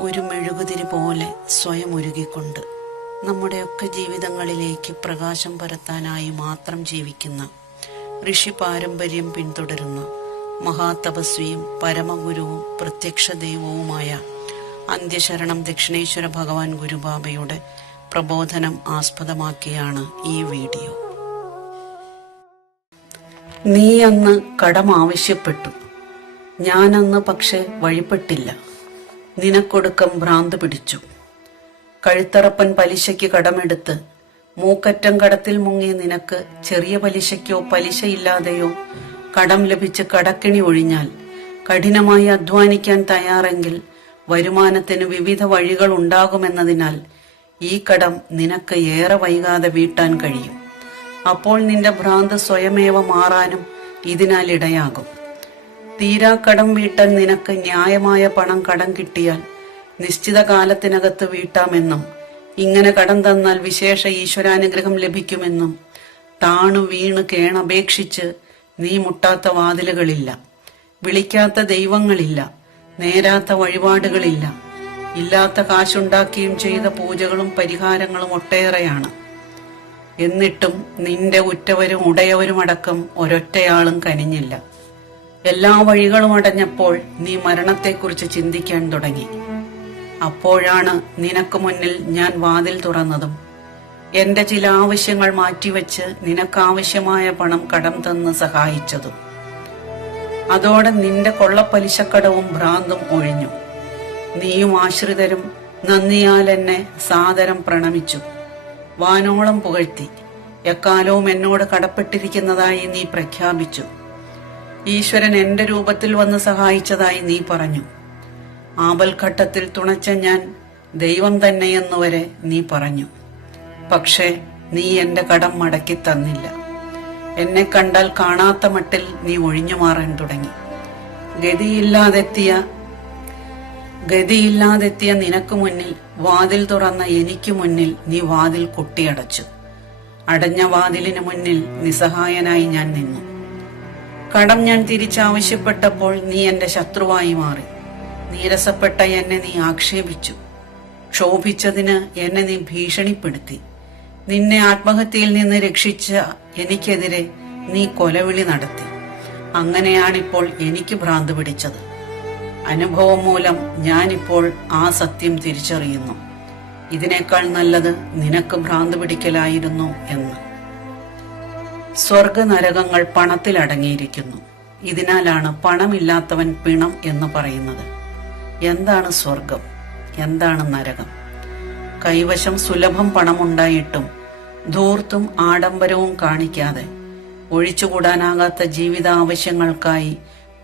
ഒരു മെഴുകുതിരി പോലെ സ്വയം ഒരുകിക്കൊണ്ട് നമ്മുടെയൊക്കെ ജീവിതങ്ങളിലേക്ക് പ്രകാശം പരത്താനായി മാത്രം ജീവിക്കുന്ന ഋഷി പാരമ്പര്യം പിന്തുടരുന്ന മഹാതപസ്വിയും പരമഗുരുവും പ്രത്യക്ഷ ദൈവവുമായ അന്ത്യശരണം ദക്ഷിണേശ്വര ഭഗവാൻ ഗുരുബാബയുടെ പ്രബോധനം ആസ്പദമാക്കിയാണ് ഈ വീഡിയോ. നീ അന്ന് കടം ആവശ്യപ്പെട്ടു, ഞാനന്ന് പക്ഷെ വഴിപ്പെട്ടില്ല. നിനക്കൊടുക്കം ഭ്രാന്ത് പിടിച്ചു. കഴുത്തറപ്പൻ പലിശയ്ക്ക് കടമെടുത്ത് മൂക്കറ്റം കടത്തിൽ മുങ്ങിയ നിനക്ക് ചെറിയ പലിശയ്ക്കോ പലിശയില്ലാതെയോ കടം ലഭിച്ച് കടക്കിണി ഒഴിഞ്ഞാൽ കഠിനമായി അധ്വാനിക്കാൻ തയ്യാറെങ്കിൽ വരുമാനത്തിന് വിവിധ വഴികൾ ഉണ്ടാകുമെന്നതിനാൽ ഈ കടം നിനക്ക് ഏറെ വൈകാതെ വീട്ടാൻ കഴിയും. അപ്പോൾ നിന്റെ ഭ്രാന്ത് സ്വയമേവ മാറാനും ഇതിനാൽ ഇടയാകും. തീരാ കടം വീട്ടാൻ നിനക്ക് ന്യായമായ പണം കടം കിട്ടിയാൽ നിശ്ചിത കാലത്തിനകത്ത് വീട്ടാമെന്നും ഇങ്ങനെ കടം തന്നാൽ വിശേഷ ഈശ്വരാനുഗ്രഹം ലഭിക്കുമെന്നും താണു വീണ് കേണപേക്ഷിച്ച് നീ മുട്ടാത്ത വാതിലുകളില്ല, വിളിക്കാത്ത ദൈവങ്ങളില്ല, നേരാത്ത വഴിപാടുകളില്ല. ഇല്ലാത്ത കാശുണ്ടാക്കിയും ചെയ്ത പൂജകളും പരിഹാരങ്ങളും ഒട്ടേറെയാണ്. എന്നിട്ടും നിന്റെ ഉറ്റവരും ഉടയവരുമടക്കം ഒരൊറ്റയാളും കനിഞ്ഞില്ല. എല്ലാ വഴികളും അടഞ്ഞപ്പോൾ നീ മരണത്തെക്കുറിച്ച് ചിന്തിക്കാൻ തുടങ്ങി. അപ്പോഴാണ് നിനക്ക് മുന്നിൽ ഞാൻ വാതിൽ തുറന്നതും എന്റെ ചില ആവശ്യങ്ങൾ മാറ്റിവെച്ച് നിനക്കാവശ്യമായ പണം കടം തന്ന് സഹായിച്ചതും. അതോടെ നിന്റെ കൊള്ളപ്പലിശക്കടവും ഭ്രാന്തും ഒഴിഞ്ഞു. നീയും ആശ്രിതരും നന്ദിയാൽ എന്നെ സാദരം പ്രണമിച്ചു, വാനോളം പുകഴ്ത്തി. എക്കാലവും എന്നോട് കടപ്പെട്ടിരിക്കുന്നതായി നീ പ്രഖ്യാപിച്ചു. ഈശ്വരൻ എന്റെ രൂപത്തിൽ വന്ന് സഹായിച്ചതായി നീ പറഞ്ഞു. ആപൽഘട്ടത്തിൽ തുണച്ച ഞാൻ ദൈവം തന്നെയെന്നുവരെ നീ പറഞ്ഞു. പക്ഷേ നീ എന്റെ കടം മടക്കി തന്നില്ല. എന്നെ കണ്ടാൽ കാണാത്ത മട്ടിൽ നീ ഒഴിഞ്ഞു മാറാൻ തുടങ്ങി. ഗതിയില്ലാതെത്തിയ നിനക്ക് മുന്നിൽ വാതിൽ തുറന്ന എനിക്ക് മുന്നിൽ നീ വാതിൽ കൊട്ടിയടച്ചു. അടഞ്ഞ വാതിലിന് മുന്നിൽ നിസ്സഹായനായി ഞാൻ നിന്നു. കടം ഞാൻ തിരിച്ചാവശ്യപ്പെട്ടപ്പോൾ നീ എന്റെ ശത്രുവായി മാറി. നീരസപ്പെട്ട എന്നെ നീ ആക്ഷേപിച്ചു. ക്ഷോഭിച്ചതിന് എന്നെ നീ ഭീഷണിപ്പെടുത്തി. നിന്നെ ആത്മഹത്യയിൽ നിന്ന് രക്ഷിച്ച എനിക്കെതിരെ നീ കൊലവിളി നടത്തി. അങ്ങനെയാണിപ്പോൾ എനിക്ക് ഭ്രാന്ത് പിടിച്ചത്. അനുഭവം മൂലം ഞാനിപ്പോൾ ആ സത്യം തിരിച്ചറിയുന്നു. ഇതിനേക്കാൾ നല്ലത് നിനക്ക് ഭ്രാന്ത് പിടിക്കലായിരുന്നു എന്ന്. സ്വർഗ നരകങ്ങൾ പണത്തിൽ അടങ്ങിയിരിക്കുന്നു. ഇതിനാലാണ് പണമില്ലാത്തവൻ പിണം എന്ന് പറയുന്നത്. എന്താണ് സ്വർഗം, എന്താണ് നരകം? കൈവശം സുലഭം പണമുണ്ടായിട്ടും ധൂർത്തും ആഡംബരവും കാണിക്കാതെ ഒഴിച്ചുകൂടാനാകാത്ത ജീവിതാവശ്യങ്ങൾക്കായി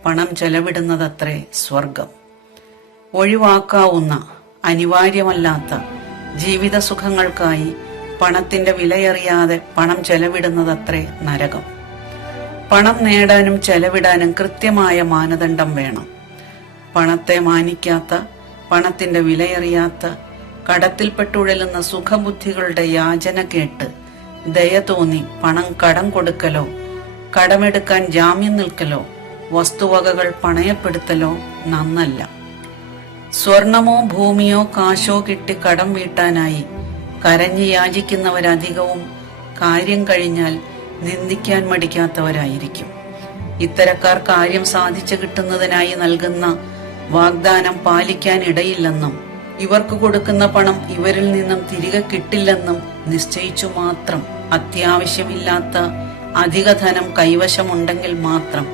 പണം ചെലവിടുന്നതത്രേ സ്വർഗം. ഒഴിവാക്കാവുന്ന അനിവാര്യമല്ലാത്ത ജീവിത സുഖങ്ങൾക്കായി പണത്തിന്റെ വിലയറിയാതെ പണം ചെലവിടുന്നതത്രേ നരകം. പണം നേടാനും ചെലവിടാനും കൃത്യമായ മാനദണ്ഡം വേണം. പണത്തെ മാനിക്കാത്ത, പണത്തിന്റെ വിലയറിയാത്ത, കടത്തിൽപ്പെട്ടുഴലുന്ന സുഖബുദ്ധികളുടെ യാചന കേട്ട് ദയ തോന്നി പണം കടം കൊടുക്കലോ, കടമെടുക്കാൻ ജാമ്യം നിൽക്കലോ, വസ്തുവകകൾ പണയപ്പെടുത്തലോ നന്നല്ല. സ്വർണമോ ഭൂമിയോ കാശോ കിട്ടി കടം വീട്ടാനായി കരഞ്ഞു യാചിക്കുന്നവരധികവും കാര്യം കഴിഞ്ഞാൽ നിന്ദിക്കാൻ മടിക്കാത്തവരായിരിക്കും. ഇത്തരക്കാർ കാര്യം സാധിച്ചു കിട്ടുന്നതിനായി നൽകുന്ന വാഗ്ദാനം പാലിക്കാൻ ഇടയില്ലെന്നും ഇവർക്ക് കൊടുക്കുന്ന പണം ഇവരിൽ നിന്നും തിരികെ കിട്ടില്ലെന്നും നിശ്ചയിച്ചു മാത്രം അത്യാവശ്യമില്ലാത്ത അധിക ധനം കൈവശമുണ്ടെങ്കിൽ മാത്രം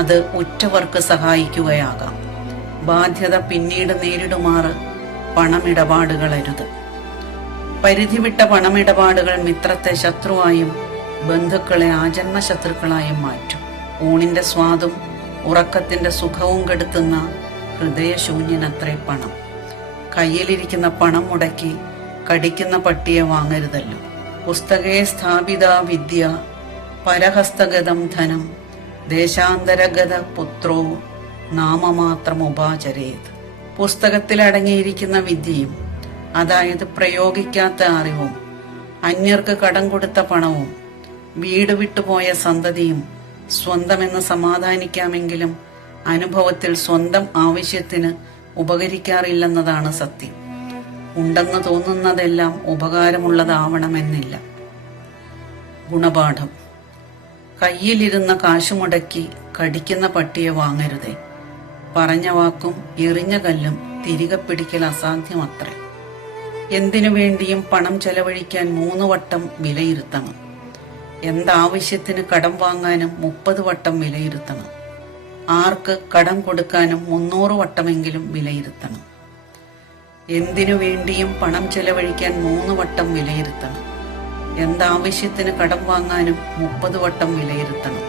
അത് ഉറ്റവർക്ക് സഹായിക്കുകയാകാം. ബാധ്യത പിന്നീട് നേരിടുമാറ് പണമിടപാടുകളരുത്. പരിധിവിട്ട പണമിടപാടുകൾ മിത്രത്തെ ശത്രുവായും ബന്ധുക്കളെ ആജന്മ ശത്രുക്കളായും മാറ്റും. ഊണിന്റെ സ്വാദും ഉറക്കത്തിന്റെ സുഖവും കെടുത്തുന്ന ഹൃദയശൂന്യനത്രേ പണം. കയ്യിലിരിക്കുന്ന പണം മുടക്കി കടിക്കുന്ന പട്ടിയെ വാങ്ങരുതല്ലോ. പുസ്തകേ സ്ഥാപിത വിദ്യ പരഹസ്തഗതം ധനം ദേശാന്തരഗത പുത്രോ നാമമാത്രമുപാചരേത്. പുസ്തകത്തിൽ അടങ്ങിയിരിക്കുന്ന വിദ്യയും, അതായത് പ്രയോഗിക്കാത്ത അറിവും, അന്യർക്ക് കടം കൊടുത്ത പണവും, വീട് വിട്ടുപോയ സന്തതിയും സ്വന്തമെന്ന് സമാധാനിക്കാമെങ്കിലും അനുഭവത്തിൽ സ്വന്തം ആവശ്യത്തിന് ഉപകരിക്കാറില്ലെന്നതാണ് സത്യം. ഉണ്ടെന്ന് തോന്നുന്നതെല്ലാം ഉപകാരമുള്ളതാവണമെന്നില്ല. ഗുണപാഠം: കയ്യിലിരുന്ന കാശുമുടക്കി കടിക്കുന്ന പട്ടിയെ വാങ്ങരുതേ. പറഞ്ഞ വാക്കും എറിഞ്ഞ കല്ലും തിരികെ പിടിക്കൽ അസാധ്യമത്രേ. എന്തിനു വേണ്ടിയും പണം ചെലവഴിക്കാൻ 3 വട്ടം വിലയിരുത്തണം. എന്താവശ്യത്തിന് കടം വാങ്ങാനും 30 വട്ടം വിലയിരുത്തണം. ആർക്ക് കടം കൊടുക്കാനും 300 വട്ടമെങ്കിലും വിലയിരുത്തണം. എന്തിനു വേണ്ടിയും പണം ചെലവഴിക്കാൻ 3 വട്ടം വിലയിരുത്തണം. എന്താവശ്യത്തിന് കടം വാങ്ങാനും 30 വട്ടം വിലയിരുത്തണം.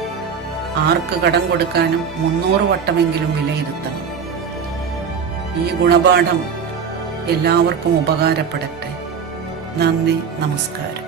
ആർക്ക് കടം കൊടുക്കാനും 300 വട്ടമെങ്കിലും വിലയിരുത്തണം. ഈ ഗുണപാഠം എല്ലാവർക്കും ഉപകാരപ്പെടട്ടെ. നന്ദി, നമസ്കാരം.